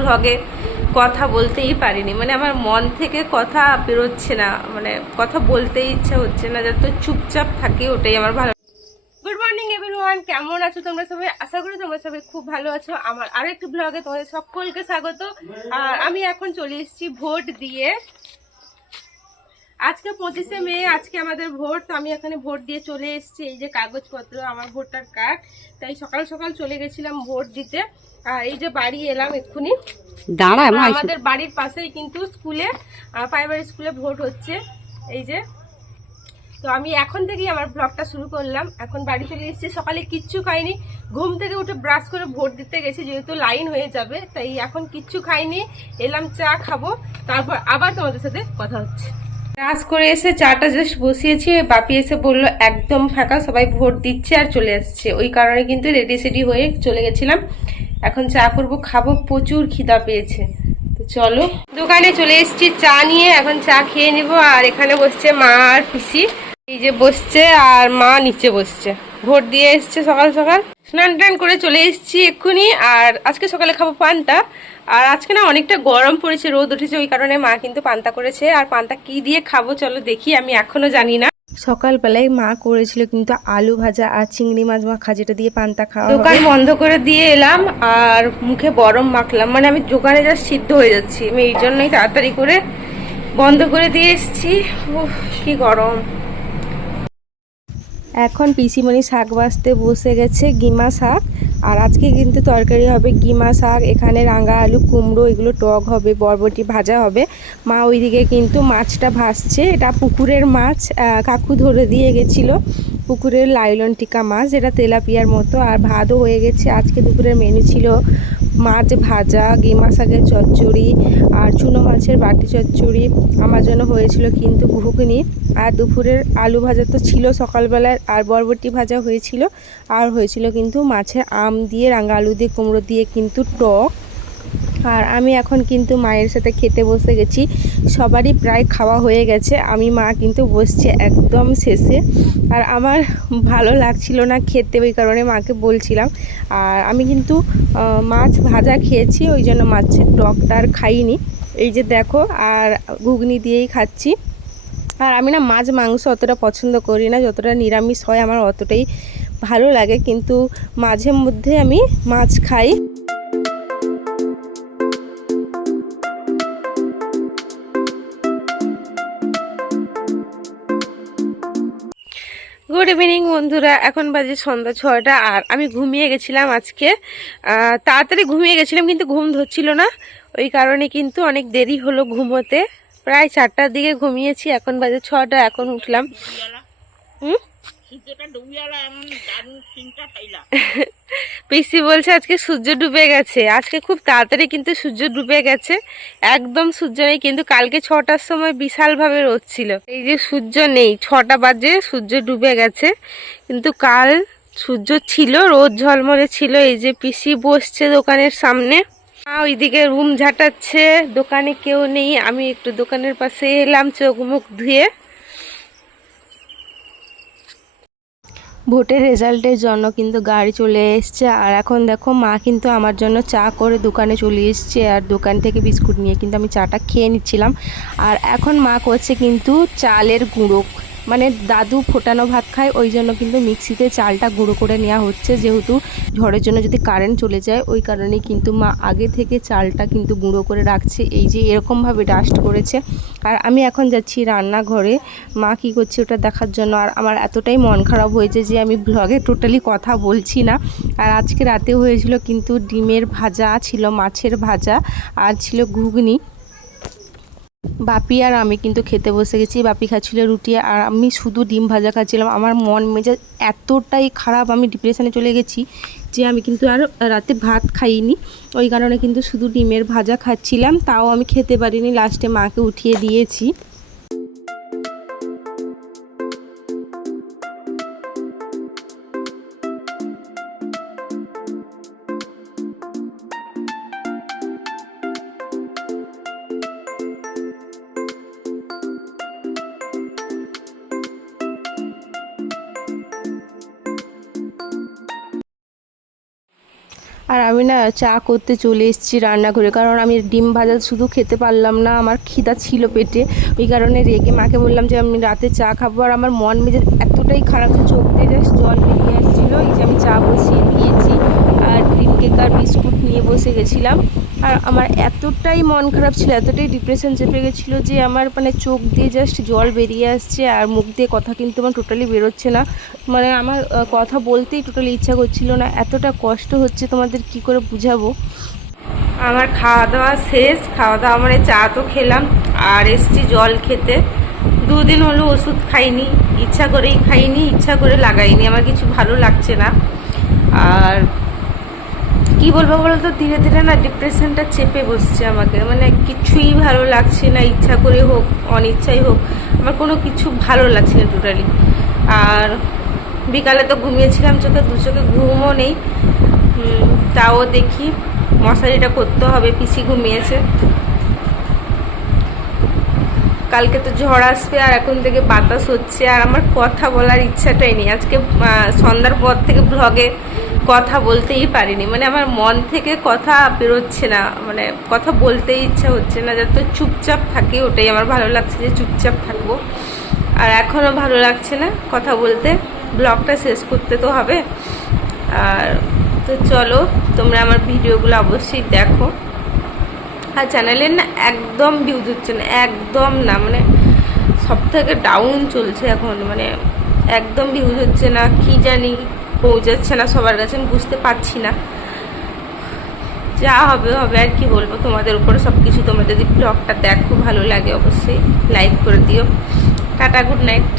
ব্লগে কথা বলতেই পারিনি, মানে আমার মন থেকে কথা বেরোচ্ছে না, মানে কথা বলতেই ইচ্ছা হচ্ছে না, যত চুপচাপ থাকি ওটাই আমার ভালো। গুড মর্নিং এভরিওয়ান, কেমন আছো তোমরা সবাই? আশা করি তোমরা সবাই খুব ভালো আছো। আমার আরো একটি ব্লগে তোমাদের সকলকে স্বাগত। আর আমি এখন চলে এসেছি ভোট দিয়ে। আজকে 25শে মে, আজকে আমাদের ভোট। তো আমি এখানে ভোট দিয়ে চলে এসেছি। এই যে কাগজপত্র, আমার ভোটার কার্ড। তাই সকাল সকাল চলে গেছিলাম ভোট দিতে। আর এই যে বাড়ি এলাম এক্ষুনি। আমাদের বাড়ির পাশেই কিন্তু স্কুলে, প্রাইমারি স্কুলে ভোট হচ্ছে। এই যে, তো আমি এখন থেকেই আমার ব্লগটা শুরু করলাম। এখন বাড়ি চলে এসেছি, সকালে কিচ্ছু খাইনি, ঘুম থেকে উঠে ব্রাশ করে ভোট দিতে গেছি, যেহেতু লাইন হয়ে যাবে। তাই এখন কিচ্ছু খাইনি, এলাম চা খাবো, তারপর আবার তোমাদের সাথে কথা হচ্ছে। ব্রাশ করে এসে চাটা জাস্ট বসিয়েছি, বাপি এসে বললো একদম ফাঁকা, সবাই ভোট দিচ্ছে আর চলে আসছে। ওই কারণে কিন্তু রেডি সেডি হয়ে চলে গেছিলাম। এখন চা করবো, খাবো, প্রচুর খিদা পেয়েছে। তো চলো, দোকানে চলে এসেছি চা নিয়ে, এখন চা খেয়ে নিবো। আর এখানে বসছে মা আর পিসি, এই যে বসছে, আর মা নিচে বসছে। ভোট দিয়ে এসছে সকাল সকাল, স্নান টান করে চলে এসেছি এক্ষুনি। আর আজকে সকালে খাবো পান্তা। আর আজকে না অনেকটা গরম পড়েছে, রোদ উঠেছে, ওই কারণে মা কিন্তু পান্তা করেছে। আর পান্তা কি দিয়ে খাবো চলো দেখি, আমি এখনো জানি না। সকালবেলায় মা করেছিল কিন্তু আলু ভাজা আর চিংড়ি মাছ মাখা, যেটা দিয়ে পান্তা খাওয়া। দোকান বন্ধ করে দিয়ে এলাম আর মুখে বরম মাখলাম, মানে আমি দোকানে যা সিদ্ধ হয়ে যাচ্ছি, আমি এই জন্যই তাড়াতাড়ি করে বন্ধ করে দিয়ে এসেছি। কি গরম। এখন পিসিমণি শাক বাছতে বসে গেছে, গিমা শাক। আর আজকে কিন্তু তরকারি হবে গিমা শাক, এখানে রাঙা আলু, কুমড়ো, এগুলো টক হবে, বরবটি ভাজা হবে। মা ওইদিকে কিন্তু মাছটা ভাজছে, এটা পুকুরের মাছ, কাকু ধরে দিয়ে গেছিলো, পুকুরের লাইলন টিকা মাছ, যেটা তেলাপিয়ার মতো। আর ভাতও হয়ে গেছে। আজকে দুপুরের মেনু ছিল মাছ ভাজা, গিমা শাকের চচ্চড়ি আর চুনো মাছের বাটি চচ্চড়ি। আমার জন্য হয়েছিল কিন্তু ঘুগনি। আর দুপুরের আলু ভাজা তো ছিল সকালবেলার, আর বরবটি ভাজা হয়েছিল। আর হয়েছিল কিন্তু মাছের আম দিয়ে, রাঙা আলু দিয়ে, কুমড়ো দিয়ে কিন্তু টক। আর আমি এখন কিন্তু মায়ের সাথে খেতে বসে গেছি। সবারই প্রায় খাওয়া হয়ে গেছে, আমি মা কিন্তু বসছে একদম শেষে। আর আমার ভালো লাগছিল না খেতে, ওই কারণে মাকে বলছিলাম। আর আমি কিন্তু মাছ ভাজা খেয়েছি, ওই জন্য মাছের টকটা আর খাইনি। এই যে দেখো, আর ঘুগনি দিয়েই খাচ্ছি। আর আমি না মাছ মাংস অতটা পছন্দ করি না, যতটা নিরামিষ হয় আমার অতটাই ভালো লাগে, কিন্তু মাঝে মধ্যে আমি মাছ খাই। গুড ইভিনিং বন্ধুরা, এখন বাজে সন্ধ্যা 6টা। আর আমি ঘুমিয়ে গেছিলাম আজকে, তাড়াতাড়ি ঘুমিয়ে গেছিলাম, কিন্তু ঘুম ধরছিল না, ওই কারণে কিন্তু অনেক দেরি হলো ঘুমোতে। প্রায় 4টার দিকে ঘুমিয়েছি, এখন বাজে 6টা, এখন উঠলাম। পিসি বলছে আজকে সূর্য ডুবে গেছে, আজকে খুব তাড়াতাড়ি কিন্তু সূর্য ডুবে গেছে, একদম সূর্য নেই। কিন্তু কালকে 6টার সময় বিশাল ভাবে রোদ ছিল, এই যে সূর্য নেই, 6টা বাজে সূর্য ডুবে গেছে। কিন্তু কাল সূর্য ছিল, রোদ ঝলমলে ছিল। এই যে পিসি বসছে দোকানের সামনে, ওইদিকে রুম ঝাঁটাচ্ছে, দোকানে কেউ নেই। আমি একটু দোকানের পাশে এলাম চোখ মুখ ধুয়ে। ভোটের রেজাল্টের জন্য কিন্তু গাড়ি চলে এসছে। আর এখন দেখো মা কিন্তু আমার জন্য চা করে দোকানে চলে এসছে, আর দোকান থেকে বিস্কুট নিয়ে কিন্তু আমি চাটা খেয়ে নিচ্ছিলাম। আর এখন মা করছে কিন্তু চালের গুঁড়ো, মানে দাদু ফোটানো ভাত খায়, ওই জন্য কিন্তু মিক্সিতে চালটা গুঁড়ো করে নেওয়া হচ্ছে, যেহেতু ঝড়ের জন্য যদি কারেন্ট চলে যায়, ওই কারণে কিন্তু মা আগে থেকে চালটা কিন্তু গুঁড়ো করে রাখছে। এই যে এরকমভাবে ডাস্ট করেছে। আর আমি এখন যাচ্ছি রান্নাঘরে, মা কি করছে ওটা দেখার জন্য। আর আমার এতটাই মন খারাপ হয়েছে যে আমি ব্লগে টোটালি কথা বলছি না। আর আজকে রাতে হয়েছিল কিন্তু ডিমের ভাজা ছিল, মাছের ভাজা, আর ছিল ঘুগনি। বাপি আর আমি কিন্তু খেতে বসে গেছি, বাপি খাচ্ছিল রুটি, আর আমি শুধু ডিম ভাজা খাচ্ছিলাম। আমার মন মেজাজ এতটাই খারাপ, আমি ডিপ্রেশনে চলে গেছি যে আমি কিন্তু আর রাতে ভাত খাইনি, ওই কারণে কিন্তু শুধু ডিমের ভাজা খাচ্ছিলাম। তাও আমি খেতে পারিনি, লাস্টে মাকে উঠিয়ে দিয়েছি। আর আমি না চা করতে চলে এসেছি রান্নাঘরে, কারণ আমি ডিম ভাজা শুধু খেতে পারলাম না, আমার খিদা ছিল পেটে। ওই কারণে রেগে মাকে বললাম যে আমি রাতে চা খাবো। আর আমার মন মেজাজ এতটাই খারাপ যে চোখ দিয়ে জাস্ট জল বেরিয়ে আসছিলো। এই যে আমি চা বসিয়ে দিয়েছি আর ক্রিম কেক আর বিস্কুট নিয়ে বসে গেছিলাম। আর আমার এতটাই মন খারাপ ছিল, এতটাই ডিপ্রেশন চেপে গেছিলো যে আমার মানে চোখ দিয়ে জাস্ট জল বেরিয়ে আসছে আর মুখ দিয়ে কথা কিন্তু আমার টোটালি বেরোচ্ছে না। মানে আমার কথা বলতেই টোটালি ইচ্ছা করছিল না, এতটা কষ্ট হচ্ছে তোমাদের কি করে বুঝাবো। আমার খাওয়া দাওয়া শেষ, খাওয়া দাওয়া মানে চা তো খেলাম আর এসছি জল খেতে। 2 দিন হলো ওষুধ খাইনি, ইচ্ছা করেই খাইনি, ইচ্ছা করে লাগাইনি, আমার কিছু ভালো লাগছে না। আর কি বলবো বলো তো, ধীরে ধীরে না ডিপ্রেশনটা চেপে বসছে আমাকে, মানে কিছুই ভালো লাগছে না, ইচ্ছা করে হোক অনিচ্ছাই হোক আমার কোনো কিছু ভালো লাগছে না টোটালি। আর বিকালে তো ঘুমিয়েছিলাম, দু চোখে ঘুমও নেই, তাও দেখি মশারিটা করতে হবে, পিসি ঘুমিয়েছে। কালকে তো ঝড় আসবে আর এখন থেকে বাতাস হচ্ছে, আর আমার কথা বলার ইচ্ছাটাই নেই। আজকে সন্ধ্যার পর থেকে ব্লগে কথা বলতেই পারিনি, মানে আমার মন থেকে কথা বেরোচ্ছে না, মানে কথা বলতেই ইচ্ছা হচ্ছে না, যত চুপচাপ থাকি ওটাই আমার ভালো লাগছে, যে চুপচাপ থাকবো। আর এখনও ভালো লাগছে না কথা বলতে, ব্লগটা শেষ করতে তো হবে। আর তো চলো, তোমরা আমার ভিডিওগুলো অবশ্যই দেখো। আর চ্যানেলের না একদম ভিউজ হচ্ছে না, একদম না, মানে সব থেকে ডাউন চলছে এখন, মানে একদম ভিউজ হচ্ছে না, কি জানি পৌঁছাচ্ছে না সবার কাছে, আমি বুঝতে পারছি না। যা হবে হবে, আর কি বলবো, তোমাদের উপরে সব কিছু। তোমরা যদি ব্লগটা দেখো ভালো লাগে অবশ্যই লাইক করে দিও। Tata, good night.